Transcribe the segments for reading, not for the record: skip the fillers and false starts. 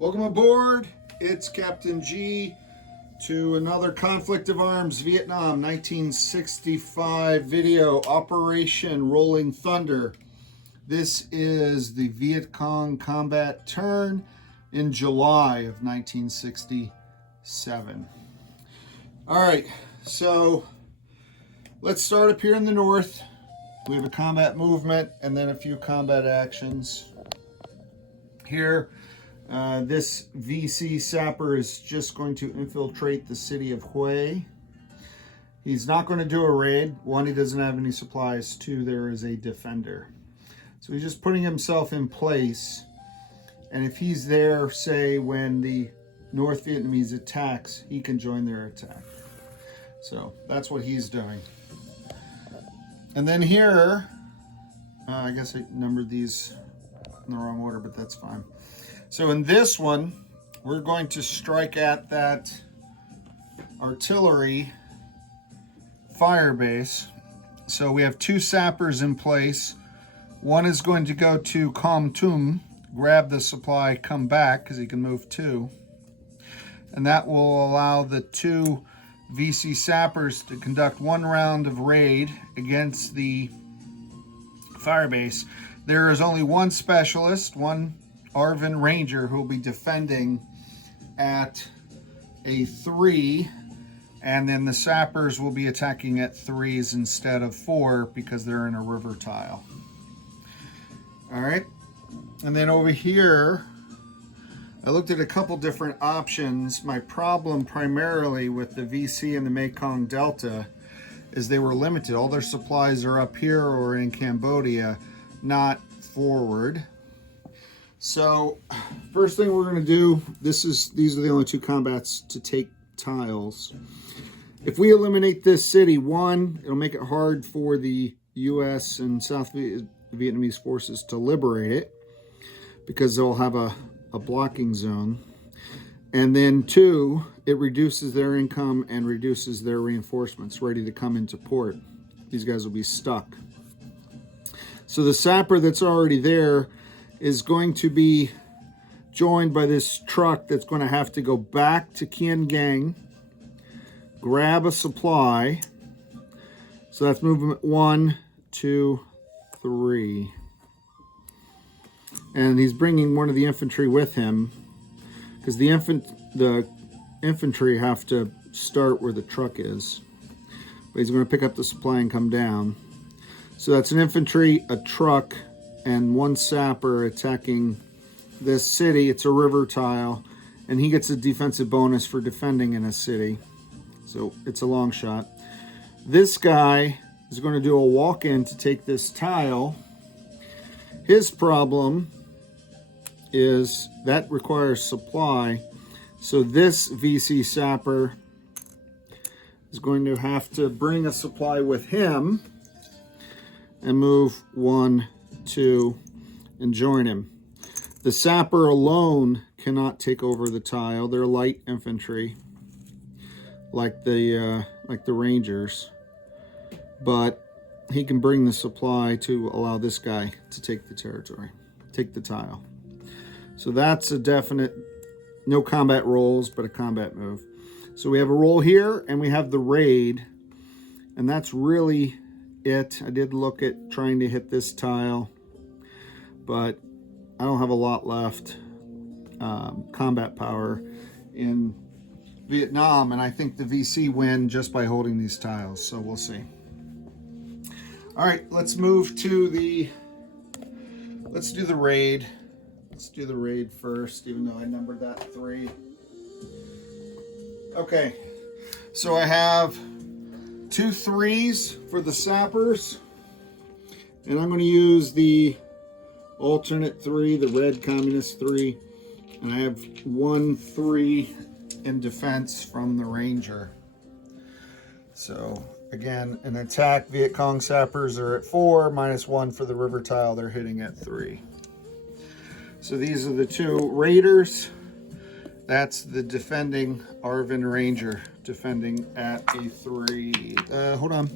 Welcome aboard. It's Captain G to another Conflict of Arms Vietnam 1965 video, Operation Rolling Thunder. This is the Vietcong combat turn in July of 1967. All right, so let's start up here in the north. We have a combat movement and then a few combat actions. Here, this VC sapper is just going to infiltrate the city of Hue. He's not going to do a raid. One, he doesn't have any supplies. Two, there is a defender. So he's just putting himself in place. And if he's there, say, when the North Vietnamese attacks, he can join their attack. So that's what he's doing. And then here, I guess I numbered these in the wrong order, but that's fine. So in this one, we're going to strike at that artillery fire base. So we have two sappers in place. One is going to go to Com Tum, grab the supply, come back, because he can move two. And that will allow the two VC sappers to conduct one round of raid against the fire base. There is only one specialist, one Arvin Ranger, who will be defending at a 3, and then the sappers will be attacking at 3s instead of 4 because they're in a river tile. All right, and then over here, I looked at a couple different options. My problem primarily with the VC and the Mekong Delta is they were limited. All their supplies are up here or in Cambodia, not forward. So first thing we're going to do, these are the only two combats to take tiles. If we eliminate this city, one, it'll make it hard for the US and South Vietnamese forces to liberate it because they'll have a blocking zone. And then two, it reduces their income and reduces their reinforcements ready to come into port. These guys will be stuck. So the sapper that's already there is going to be joined by this truck that's going to have to go back to Kien Gang, grab a supply. So that's movement 1, 2, 3. And he's bringing one of the infantry with him because the infantry have to start where the truck is. But he's going to pick up the supply and come down. So that's an infantry, a truck, and one sapper attacking this city. It's a river tile, and he gets a defensive bonus for defending in a city. So it's a long shot. This guy is going to do a walk-in to take this tile. His problem is that requires supply. So this VC sapper is going to have to bring a supply with him and move 1, 2, and join him. The sapper alone cannot take over the tile. They're light infantry, like the Rangers, but he can bring the supply to allow this guy to take the territory, take the tile. So that's a definite, no combat rolls, but a combat move. So we have a roll here, and we have the raid, and that's really it. I did look at trying to hit this tile, but I don't have a lot left combat power in Vietnam, and I think the VC win just by holding these tiles, so we'll see. All right, let's move to let's do the raid. Let's do the raid first, even though I numbered that 3. Okay, so I have 2 3s for the sappers, and I'm going to use the alternate 3, the red communist 3, and I have 1 3 in defense from the Ranger. So again, an attack, Vietcong sappers are at 4, -1 for the river tile, they're hitting at 3. So these are the 2 raiders. That's the defending Arvin Ranger, defending at a 3. Hold on.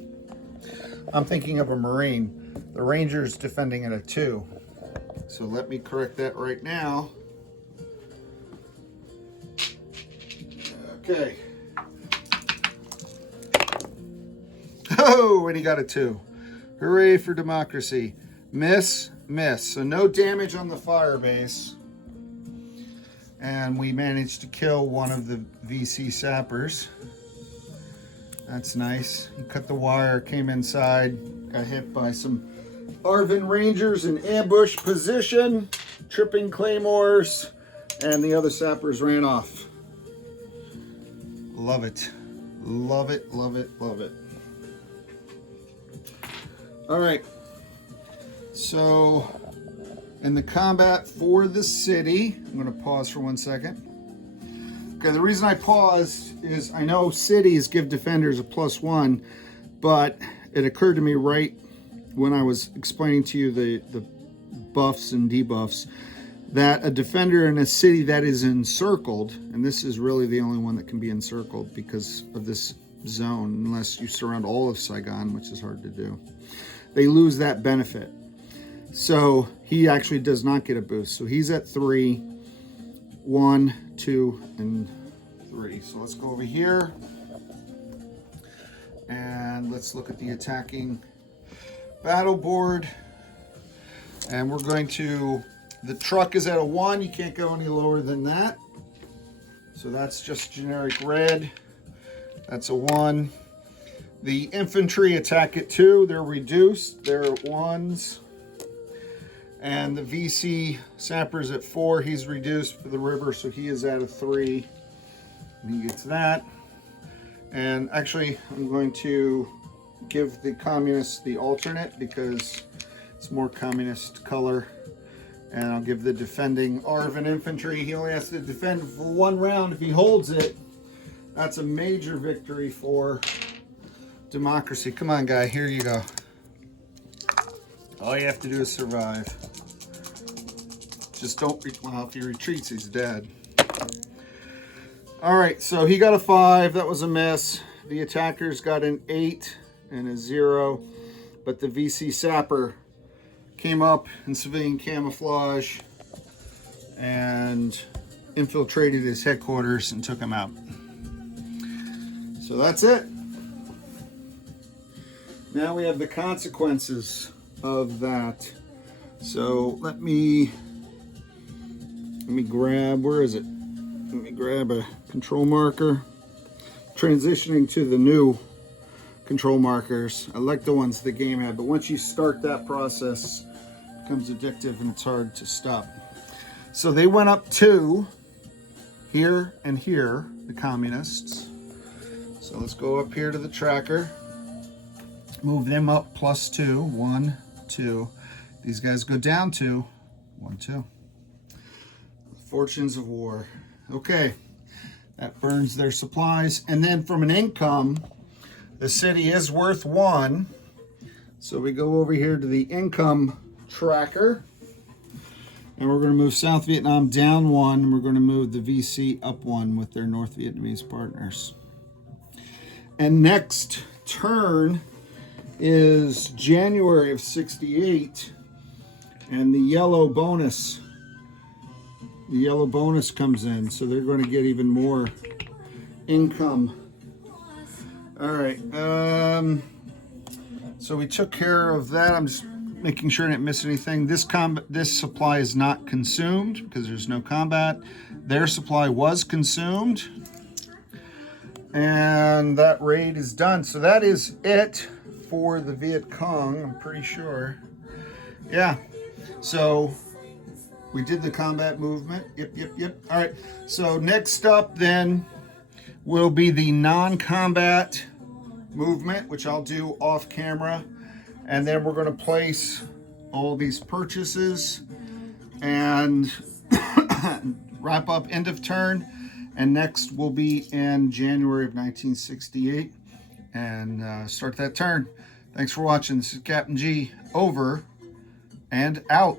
I'm thinking of a Marine. The Ranger's defending at a 2. So let me correct that right now. Okay. Oh, and he got a 2. Hooray for democracy. Miss, miss. So no damage on the fire base. And we managed to kill one of the VC sappers. That's nice. He cut the wire, came inside, got hit by some Arvin Rangers in ambush position, tripping claymores, and the other sappers ran off. Love it. Love it, love it, love it. All right. So, in the combat for the city, I'm going to pause for 1 second. Okay, the reason I paused is I know cities give defenders a +1, but it occurred to me right when I was explaining to you the buffs and debuffs that a defender in a city that is encircled, and this is really the only one that can be encircled because of this zone, unless you surround all of Saigon, which is hard to do, they lose that benefit. So he actually does not get a boost. So he's at 3, 1, 2, and 3. So let's go over here and let's look at the attacking battle board. And we're going to, the truck is at a 1. You can't go any lower than that. So that's just generic red. That's a 1. The infantry attack at 2. They're reduced. They're at 1s. And the VC sapper's at 4. He's reduced for the river, so he is at a 3. And he gets that. And actually, I'm going to give the communists the alternate because it's more communist color. And I'll give the defending Arvin infantry. He only has to defend for 1 round. If he holds it, that's a major victory for democracy. Come on, guy. Here you go. All you have to do is survive. Just don't, well, if he retreats, he's dead. All right, so he got a 5. That was a miss. The attackers got an 8 and a 0. But the VC sapper came up in civilian camouflage and infiltrated his headquarters and took him out. So that's it. Now we have the consequences of that. So let me grab, where is it? Let me grab a control marker. Transitioning to the new control markers. I like the ones the game had, but once you start that process, it becomes addictive and it's hard to stop. So they went up 2 here and here, the communists. So let's go up here to the tracker. Move them up +2. 1, 2. These guys go down 2. 1, 2. Fortunes of war. Okay, that burns their supplies. And then from an income, the city is worth 1. So we go over here to the income tracker. And we're going to move South Vietnam down 1. And we're going to move the VC up 1 with their North Vietnamese partners. And next turn is January of 68. And the yellow bonus comes in, so they're going to get even more income. All right, so we took care of that. I'm just making sure I didn't miss anything. This supply is not consumed because there's no combat. Their supply was consumed, and that raid is done. So that is it for the Vietcong, I'm pretty sure. Yeah, so we did the combat movement. Yep. All right. So next up then will be the non-combat movement, which I'll do off camera. And then we're going to place all these purchases and wrap up end of turn. And next will be in January of 1968 and start that turn. Thanks for watching. This is Captain G. Over and out.